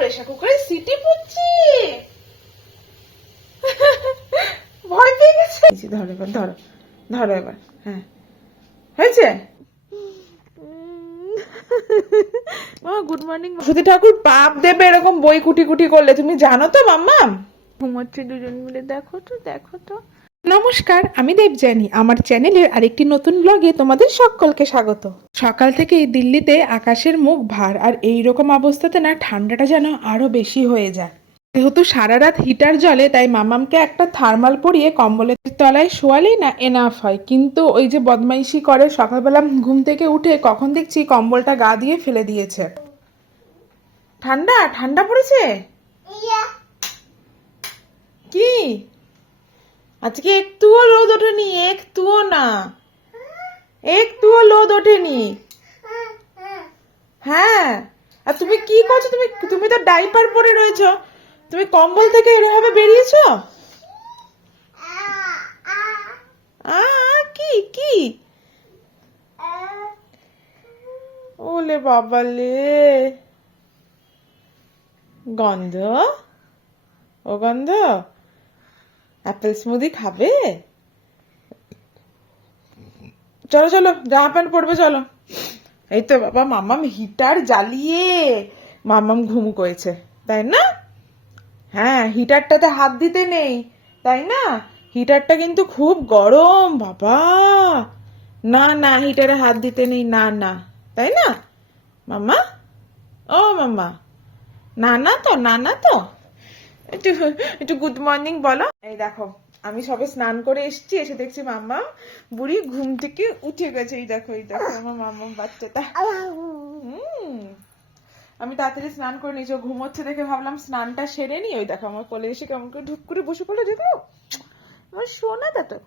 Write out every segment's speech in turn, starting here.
Pressure কুকারে city পড়ছে ভয় পেয়ে গেছে। ধরো এবার ধরো ধরো এবার হ্যাঁ। হয়েছে? গুড মর্নিং সতী ঠাকুর পাপ দেবে এরকম বই কুটি কুটি করলে। তুমি জানো তো মাম্মা ঘুমোচ্ছে দুজন মিলে। দেখো তো দেখো তো। নমস্কার আমি দেবজানি আমার চ্যানেলের আরেকটি নতুন ব্লগে তোমাদের সকলকে স্বাগত। সকাল থেকে দিল্লিতে আকাশের মুখ ভার আর এই রকম অবস্থাতে না ঠান্ডাটা যেন আরও বেশি হয়ে যায়। যেহেতু সারা রাত হিটার জলে তাই মামামকে একটা থার্মাল পরিয়ে কম্বলের তলায় শোয়ালেই না এনাফ হয়। কিন্তু ওই যে বদমাইশি করে সকালবেলা ঘুম থেকে উঠে কখন দেখছি কম্বলটা গা দিয়ে ফেলে দিয়েছে। ঠান্ডা? ঠান্ডা পড়েছে? কি? আজকে একটুও লোদ ওঠেনি, একটুও না। একটুও লোদ ওঠেনি। হ্যাঁ আর তুমি কি করছ? তুমি তুমি তো ডাইপার পরে রয়েছো। তুমি কম্বল থেকে এরকম বেরিয়েছো? কি কি? ওলে বাবালে। গন্ধ? ও গন্ধ? অ্যাপেল স্মুদি খাবে? চলো চলো, জামা প্যান্ট পরবে, চলো। এই তো বাবা মামাম হিটার জ্বালিয়ে মামাম ঘুম করেছে, তাই না? হ্যাঁ হিটারটাতে হাত দিতে নেই, তাই না? হিটারটা কিন্তু খুব গরম, বাবা। না না, হিটারে হাত দিতে নেই, না না, তাই না? মামা ও মামা না না তো, না না তো। একটু একটু গুড মর্নিং বলো এই দেখো আমি সবে স্নান করে এসেছি এসে দেখছি মাম্মা বুড়ি ঘুম থেকে উঠে গেছে এই দেখো এই দেখো আমার মাম্মা বাচ্চাটা আমি তাড়াতাড়ি স্নান করে নিয়েছি ঘুমোচ্ছে দেখে ভাবলাম স্নানটা সেরে নি ওই দেখো আমার কোলে এসে কেমন করে ঢুক করে বসে পড়ল দেখো আমার শোনা তা তো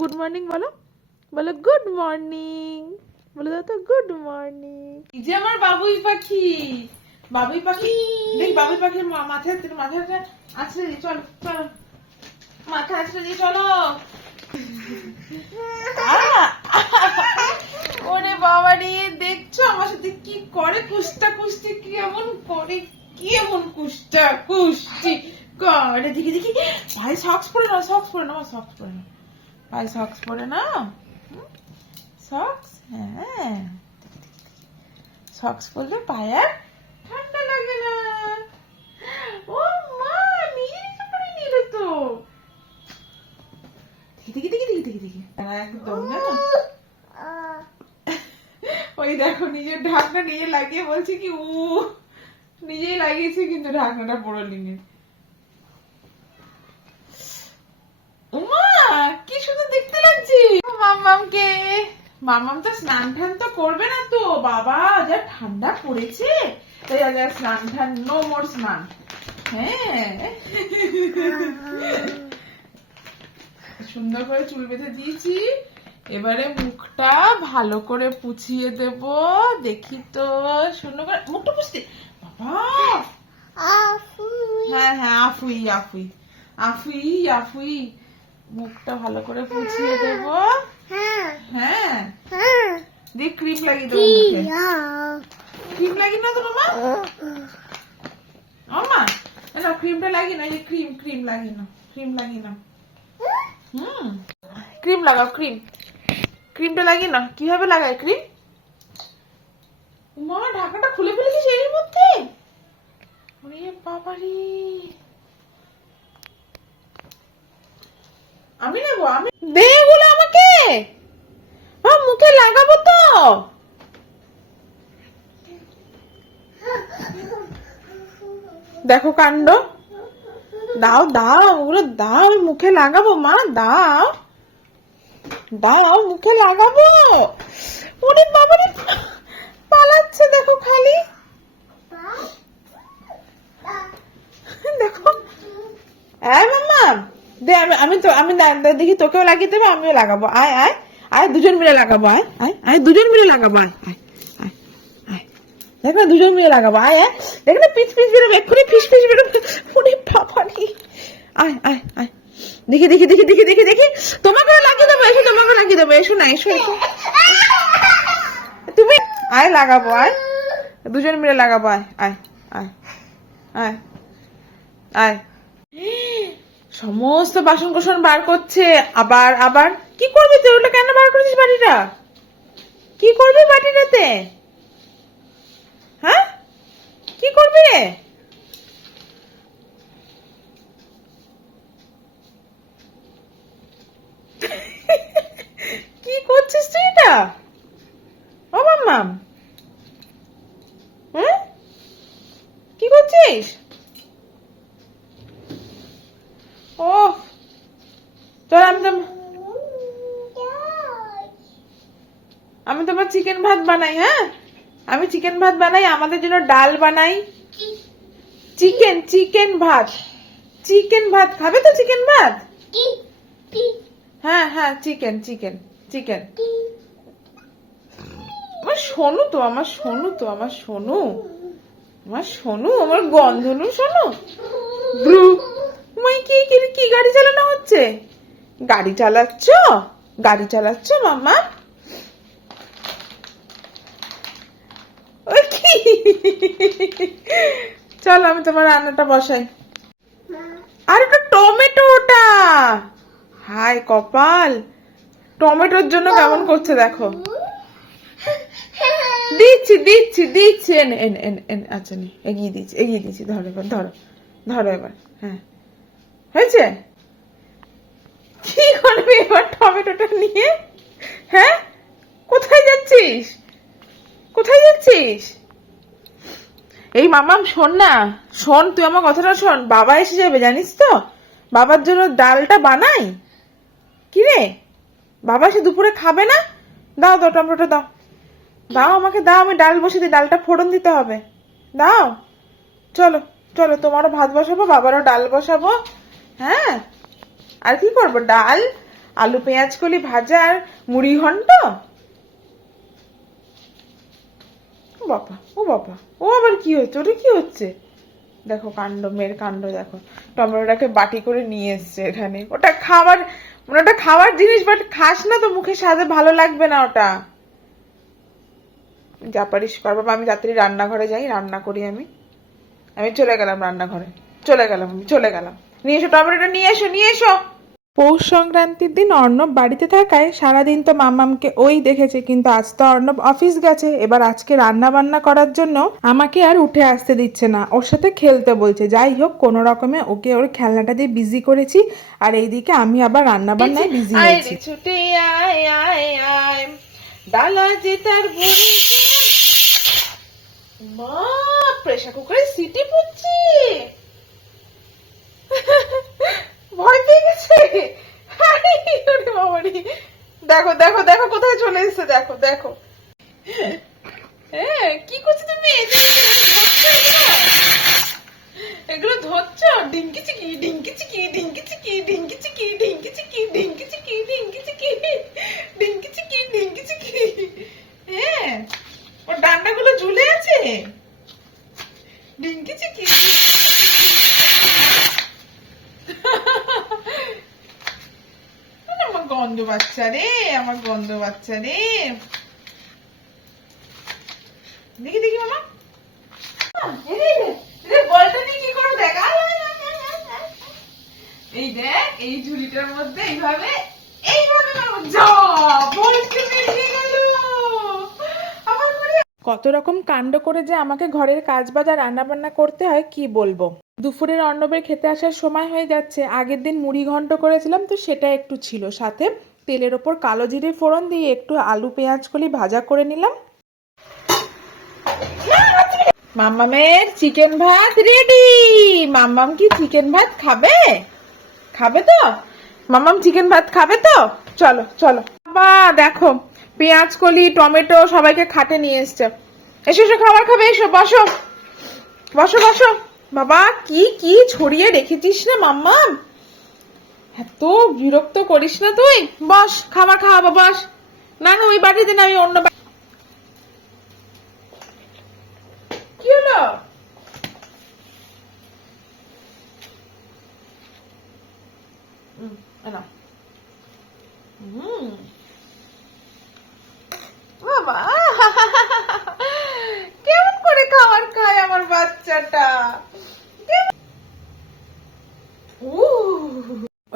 গুড মর্নিং বলো বলো গুড মর্নিং বলো দাও তো গুড মর্নিং যে আমার বাবুই পাখি। বাবুই পাখি। দেখ, বাবুই পাখির মাথায় তোর মাথাটা আছড়ে দি চলো চলো। মাথা আছড়ে দি চলো। ওরে বাবা রে, দেখছ আমার সাথে কি করে কুস্তা কুস্তি কেমন করে কেমন কুস্তা কুস্তি করে? দেখি দেখি। ভাই সক্স পরে না সক্স পরে না সক্স পরে না ভাই সক্স পরে না সক্স হ্যাঁ। সক্স পরলে পায়ে ঠান্ডা লাগে না। ও মা নিজে নিজে পরে নিল তো। দেখি দেখি দেখি দেখি দেখি একদম জানো? ওই দেখো নিজের ঢাকনা নিজে লাগিয়ে বলছে কি উ নিজেই লাগিয়েছে কিন্তু ঢাকনাটা পড়লিনি উমা কি সুন্দর দেখতে লাগছে। মামামকে মামাম তো স্নান টান তো করবে না তো। বাবা যা ঠান্ডা পড়েছে। তাই আজ আর স্নান টান নো মোর স্নান। হ্যাঁ। সুন্দর করে চুল বেঁধে দিয়েছি। এবারে মুখটা ভালো করে পুছিয়ে দেব। দেখি তো সুন্দর করে মুখটা পুষতে বাবা! হ্যাঁ হ্যাঁ আফুই আফুই। আফুই আফুই। মুখটা ভালো করে পুছিয়ে দেব। হ্যাঁ। দিয়ে ক্রিম লাগিয়ে দেবো মুখে ক্রিম লাগিয়ে না তো মামা মামা না ক্রিমটা লাগিয়ে না এই ক্রিম ক্রিম লাগিয়ে না ক্রিম লাগিয়ে না হুম। ক্রিম লাগাও ক্রিম ক্রিমটা লাগিয়ে না কীভাবে লাগায় ক্রিম মা ঢাকাটা খুলে ফেলেছিস এর মধ্যে? ওরে বাবারি আমি নেব আমি দে এগুলো আমাকে আমার মুখে লাগাবো তো দেখো কাণ্ড। দাও দাও, ওগুলো দাও, মুখে লাগাবো, মা, দাও। দাও, মুখে লাগাবো। ওরে বাবা পালাচ্ছে দেখো খালি। দেখো। আয় মাম্মা, দে, আমি আমি তো, আমি দেখি তোকেও লাগিয়ে দেবো, আমিও লাগাবো। আয় আয়। আয়, দুজন মিলে লাগাবো, আয় আয় আয়, দুজন মিলে লাগাবো, আয় আয় দেখ না দুজন মিলে লাগাবো, আয় আয়। দেখ না পিচ পিচ বেরোবে, এক্ষুনি ফিস ফিস বেরোবে। বাবা রে আয় আয় আয়। দেখি দেখি দেখি দেখি দেখি দেখি। তোমাকেও লাগিয়ে দেবো, এসো তোমাকে লাগিয়ে দেবো, এসো না, এসো এসো। আয়, লাগাবো, আয়। দুজন মিলে লাগাবো, আয় আয় আয় আয় আয়। সমস্ত বাসন কোসন বার করছে, আবার আবার। কি করবি তুই? ওটা কেন বার করেছিস বাড়িটা? কি করবি বাটিটাতে হ্যাঁ? কি করবি? রে কি করছিস তুই এটা? ও মাম্মাম। হ্যাঁ? কি করছিস? ও চল আমি তো আমি তোমার চিকেন ভাত বানাই হ্যাঁ? আমি চিকেন ভাত বানাই, আমাদের জন্য ডাল বানাই। চিকেন চিকেন ভাত। চিকেন ভাত। খাবে তো চিকেন ভাত? হ্যাঁ হ্যাঁ চিকেন চিকেন চিকেন আমার শোনু তো, আমার শোনু তো, আমার শোনু। আমার শোনু, আমার গন্ধনু শোনু। মই কি কি গাড়ি চালানো হচ্ছে? গাড়ি চালাচ্ছ? গাড়ি চালাচ্ছ মামা ওই চল, আমি তোমার রান্নাটা বসাই। আর একটা টমেটো ওটা! হাই কপাল! টমেটোর জন্য কেমন করছে দেখো। দিচ্ছি দিচ্ছি দিচ্ছি। এন এন এন আচ্ছা নে এগিয়ে দিচ্ছি এগিয়ে দিচ্ছি। ধরো এবার, ধরো ধরো এবার হ্যাঁ। হয়েছে? কি করবি এবার টমেটোটা নিয়ে? হ্যাঁ? কোথায় যাচ্ছিস? কোথায় যাচ্ছিস? এই মামাম, শোন না। শোন, তুই আমার কথাটা শোন। বাবা এসে যাবে, জানিস তো? বাবার জন্য ডালটা বানাই। কি রে? বাবা এসে দুপুরে খাবে না? দাও দাও টমেটো দাও। দাও আমাকে, দাও, আমি ডাল বসে দিই। ডালটা ফোড়ন দিতে হবে। দাও। চলো চলো, তোমারও ভাত বসাবো, বাবারও ডাল বসাবো। হ্যাঁ? আর কি করব, ডাল, আলু, পেঁয়াজ, কলি, ভাজা আর মুড়ি ঘন্ট? ও বাবা ও বাবা, ও আবার কি হচ্ছে, ওটা কি হচ্ছে? দেখো কাণ্ড, মেয়ের কাণ্ড দেখো। টমেটোটাকে বাটি করে নিয়ে এসছে এখানে। ওটা খাবার মানে ওটা খাবার জিনিস বাট খাস না তো, মুখে স্বাদে ভালো লাগবে না ওটা। যা পারিস কর আমি রাত্রি রান্নাঘরে যাই, রান্না করি আমি। আমি চলে গেলাম রান্নাঘরে। চলে গেলাম আমি, চলে গেলাম। নিয়ে এসো টমেটোটা নিয়ে এসো নিয়ে এসো। পৌষ সংক্রান্তির দিন অর্ণব বাড়িতে থাকায় সারাদিন তো মামামকে ওই দেখেছে কিন্তু আজ তো অর্ণব অফিস গেছে। এবার আজকে রান্না বান্না করার জন্য আমাকে আর উঠে আসতে দিচ্ছে না। ওর সাথে খেলতে বলছে। যাই হোক কোনো রকমে ওকে ওর খেলনাটা দিয়ে বিজি করেছি আর এইদিকে আমি আবার রান্না বান্নায় বিজি হয়েছি। ছুটে আয় আয় আয়। ডালা যে তার মা প্রেসার কুকারে সিটি পড়ছে ভয় পেয়ে গেছে। দেখো দেখো দেখো কোথায় চলে এসেছে? দেখো দেখো। কত রকম কাণ্ড করে যে আমাকে ঘরের কাজ বাজ আর রান্না বান্না করতে হয়, কি বলব? দুপুরের অন্নবের খেতে আসার সময় হয়ে যাচ্ছে। আগের দিন মুড়ি ঘন্ট করেছিলাম, তো সেটা একটু ছিল। সাথে তেলের ওপর কালো জিরে ফোড়ন দিয়ে একটু আলু পেঁয়াজ কলি ভাজা করে নিলাম। মাম্মামের চিকেন ভাত রেডি মাম্মাম কি চিকেন ভাত খাবে? খাবে তো? মাম্মাম চিকেন ভাত খাবে তো? চলো চলো। বাবা, দেখো, পেঁয়াজ, কলি, টমেটো সবাইকে খাটে নিয়ে এসছে। এসো এসো, খাবার খাবে, এসো, বসো। বসো বসো। বাবা, কি কি ছড়িয়ে রেখেছিস না মাম্মাম? এত বিরক্ত করিস না তুই? বস, খাবার খাওয়াবো, বস। না না, ওই বাটিতে না, আমি অন্য হলো বাবা। কেমন করে খাবার খায় আমার বাচ্চাটা?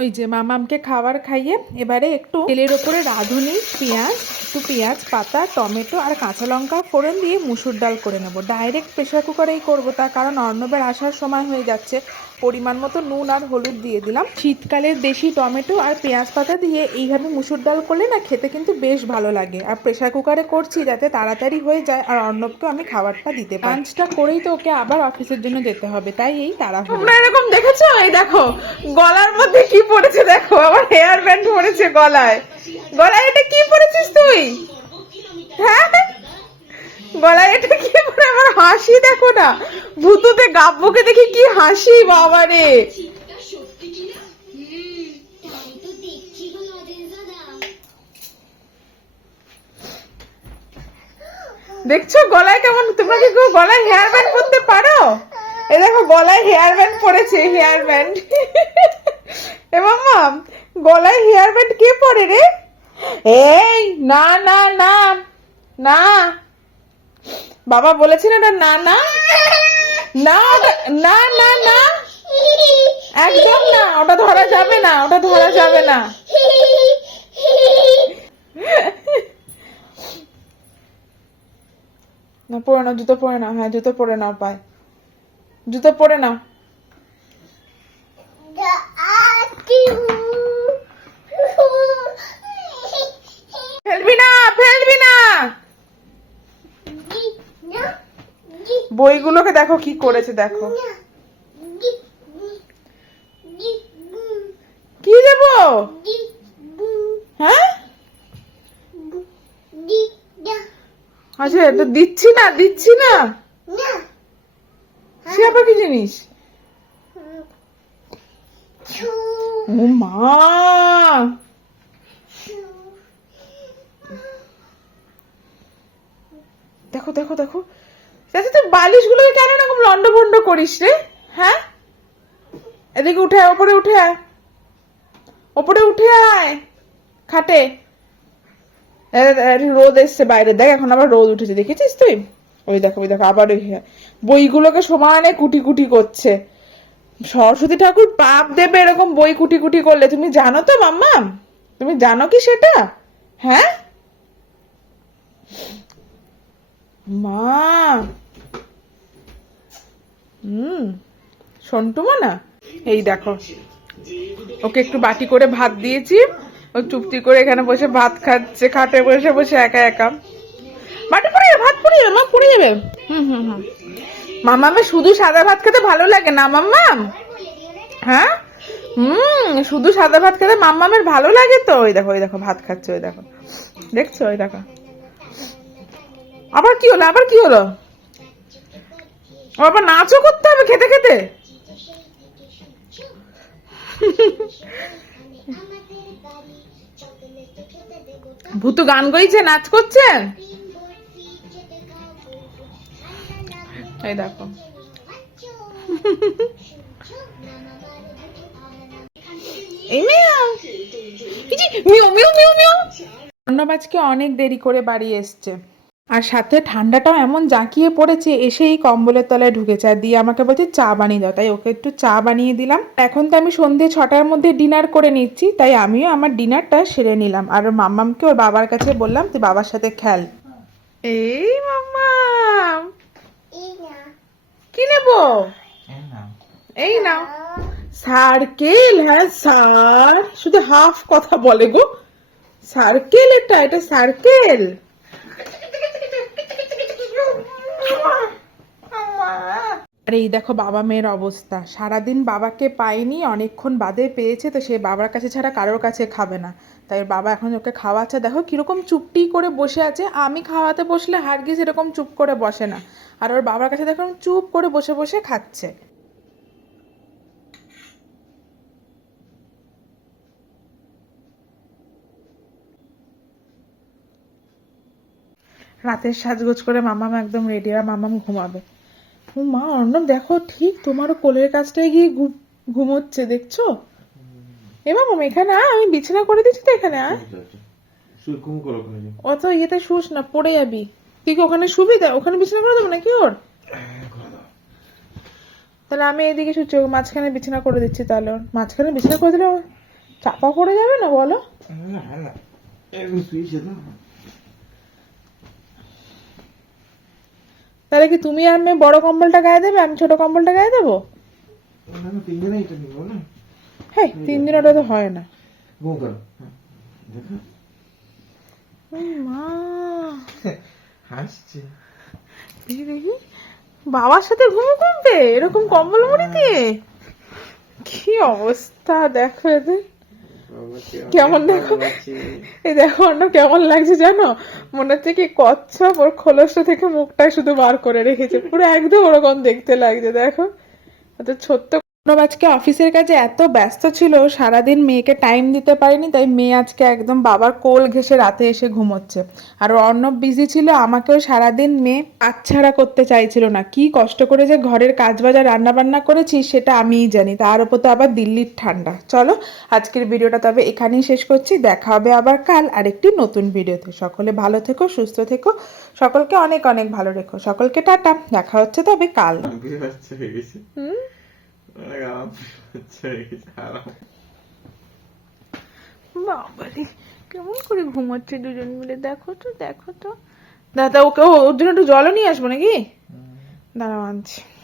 ওই যে মামামকে খাবার খাইয়ে এবারে একটু তেলের উপরে রাঁধুনি, পেঁয়াজ একটু পেঁয়াজ, পাতা, টমেটো আর কাঁচা লঙ্কা ফোড়ন দিয়ে মুসুর ডাল করে নেব। ডাইরেক্ট প্রেশার কুকারেই করব তার কারণ অর্ণবের আসার সময় হয়ে যাচ্ছে। পরিমাণ মতো নুন আর হলুদ দিয়ে দিলাম। শীতকালের দেশি টমেটো আর পেঁয়াজ পাতা দিয়ে এইভাবে মুসুর ডাল করলে না খেতে কিন্তু বেশ ভালো লাগে। আর প্রেশার কুকারে করছি যাতে তাড়াতাড়ি হয়ে যায়, আর অর্ণবকে আমি খাবারটা দিতে পারি। লাঞ্চটা করেই তো ওকে আবার অফিসের জন্য যেতে হবে, তাই এই তোমরা এরকম দেখেছ? এই দেখো, গলার মধ্যে কি পড়েছে দেখো, আমার হেয়ার ব্যান্ড পড়েছে গলায়। গলায় এটা কি পড়েছিস তুই? হ্যাঁ? গলায় এটা কি? পরে আমার হাসি দেখো না। কি হাসি, বাবা রে। তাই তো দেখছি গো নদের দাদা দেখছ গলায় কেমন? তোমরা কি গলায় হেয়ার ব্যান্ড পরতে পারো? এ দেখো, গলায় হেয়ার ব্যান্ড পরেছে হেয়ার ব্যান্ড এ মাম্মা, গলায় হেয়ার ব্যান্ড কে পরে রে? এই, না না না না। বাবা বলেছেন এটা না না। না না না না। একদম না, ওটা ধরা যাবে না, ওটা ধরা যাবে না। না, পরে নাও, জুতো পরে নাও হ্যাঁ জুতো পরে নাও, পায়। জুতো পরে নাও। ফেলবি না ফেলবি না। বইগুলোকে দেখো কি করেছে দেখো। কি দেব? হ্যাঁ? আচ্ছা এটা দিচ্ছি না দিচ্ছি না। সে আবার কি জিনিস? ও মা। দেখো দেখো দেখো। চাচা তুই বালিশ গুলোকে কেন এরকম লন্ড ভন্ড করিস রে? হ্যাঁ? এদিকে উঠে আয়, ওপরে উঠে আয়। ওপরে উঠে আয়। খাটে। রোদ এসছে বাইরে। দেখ, এখন আবার রোদ উঠেছে। দেখেছিস তুই? ওই দেখো ওই দেখো, আবার ওই হ্যাঁ। বইগুলোকে সমানে কুটি কুটি করছে। সরস্বতী ঠাকুর পাপ দেবে এরকম বই কুটি কুটি করলে। তুমি জানো তো মাম্মা তুমি জানো কি সেটা? হ্যাঁ? মা! হুম, সন্টু না এই দেখো, ওকে একটু বাটি করে ভাত দিয়েছি। ও চুপটি করে এখানে বসে ভাত খাচ্ছে, খাটে বসে বসে একা একা। বাটি পুড়িয়ে, ভাত পুড়িয়ে, মা পুড়িয়ে যাবে হুম হুম হুম। মামামে, শুধু সাদা ভাত খেতে ভালো লাগে না মাম্মাম হ্যাঁ? হুম, শুধু সাদা ভাত খেতে মাম্মামের ভালো লাগে তো। ওই দেখো ওই দেখো, ভাত খাচ্ছে, ওই দেখো। দেখছ, ওই দেখো। আবার কি হলো? আবার কি হলো? আবার নাচও করতে হবে খেতে খেতে? ভূতু গান গইছে, নাচ করছে? এই দেখো। মিউ মিউ অনেক দেরি করে বাড়ি এসছে। আর সাথে ঠান্ডাটাও এমন জাঁকিয়ে পড়েছে এসেই কম্বলের তলায় ঢুকেছে। আর দিয়ে আমাকে বলছে চা বানিয়ে দাও। তাই ওকে একটু চা বানিয়ে দিলাম। এখন তো আমি সন্ধে ছটার মধ্যে ডিনার করে নিচ্ছি তাই আমিও আমার ডিনারটা সেরে নিলাম। আর ওর মাম্মামকে ওর বাবার কাছে বললাম তুই বাবার সাথে খেল। এই মাম্মাম! কি নেব? এই নাও সার্কেল হ্যাঁ সার। শুধু হাফ কথা বলে গো। সার্কেল এটা এটা সার্কেল। আর এই দেখো বাবা মেয়ের অবস্থা। সারাদিন বাবাকে পায়নি, অনেকক্ষণ বাদে পেয়েছে, তো সে বাবার কাছে ছাড়া কারোর কাছে খাবে না। তাই বাবা এখন ওকে খাওয়াচ্ছে। দেখো কীরকম চুপটি করে বসে আছে। আমি খাওয়াতে বসলে হারগিস এরকম চুপ করে বসে না। আর ওর বাবার কাছে দেখো চুপ করে বসে বসে খাচ্ছে। রাতের সাজগোজ করে মামাম একদম রেডি আর মামাম ঘুমাবে। ও মা অর্ণব দেখো ঠিক তোমারও কোলের কাছটায় গিয়ে ঘুমোচ্ছে দেখছ? এ মামাম এখানে আয় আমি বিছানা করে দিচ্ছি তো এখানে আয়। ওখানে গিয়ে। অত ইয়েতে শুস না পড়ে যাবি। তুই কি ওখানে সুবিধা? ওখানে বিছানা করে দেবো নাকি ওর? তাহলে আমি এদিকে শুচ্ছি মাঝখানে বিছানা করে দিচ্ছি তাহলে। মাঝখানে বিছানা করে দিলে চাপা পড়ে যাবে না বলো না না এরকম শুয়েছে তো তাহলে কি তুমি আর মেয়ে বড় কম্বলটা গায়ে দেবে? আমি ছোট কম্বলটা গায়ে দেবো? হ্যাঁ তিন দিন ওটা তো হয় না। হ্যাঁ। মা। হাসছে। দেখি বাবার সাথে ঘুমো কমবে? এরকম কম্বল মুড়ি দিয়ে? কি অবস্থা দেখো এদের। কেমন দেখো? এই দেখো অন্য কেমন লাগছে জানো? মনে হচ্ছে কি কচ্ছপ ওর খোলস থেকে মুখটা শুধু বার করে রেখেছে। পুরো একদম ওরকম দেখতে লাগছে দেখো। এত ছোট্ট অর্ণব আজকে অফিসের কাজে এত ব্যস্ত ছিল সারাদিন মেয়েকে টাইম দিতে পারেনি তাই মেয়ে আজকে একদম বাবার কোল ঘেসে রাতে এসে ঘুমোচ্ছে। আর অর্ণব বিজি ছিল আমাকেও সারাদিন মেয়ে আচ্ছাড়া করতে চাইছিল না। কি কষ্ট করে যে ঘরের কাজ বাজার রান্না বান্না করেছি সেটা আমিই জানি। তার উপর তো আবার দিল্লির ঠান্ডা। চলো আজকের ভিডিওটা তবে এখানেই শেষ করছি। দেখা হবে আবার কাল আরেকটি নতুন ভিডিওতে। সকলে ভালো থেকো সুস্থ থেকো। সকলকে অনেক অনেক ভালো রেখো। সকলকে টাটা। দেখা হচ্ছে তবে কাল। হুম? বাবারে কেমন করে ঘুমাচ্ছে দুজন মিলে? দেখো তো দেখো তো। দাদা ওকে ওর জন্য একটু জলও নিয়ে আসব নাকি? দাঁড়াও আনছি।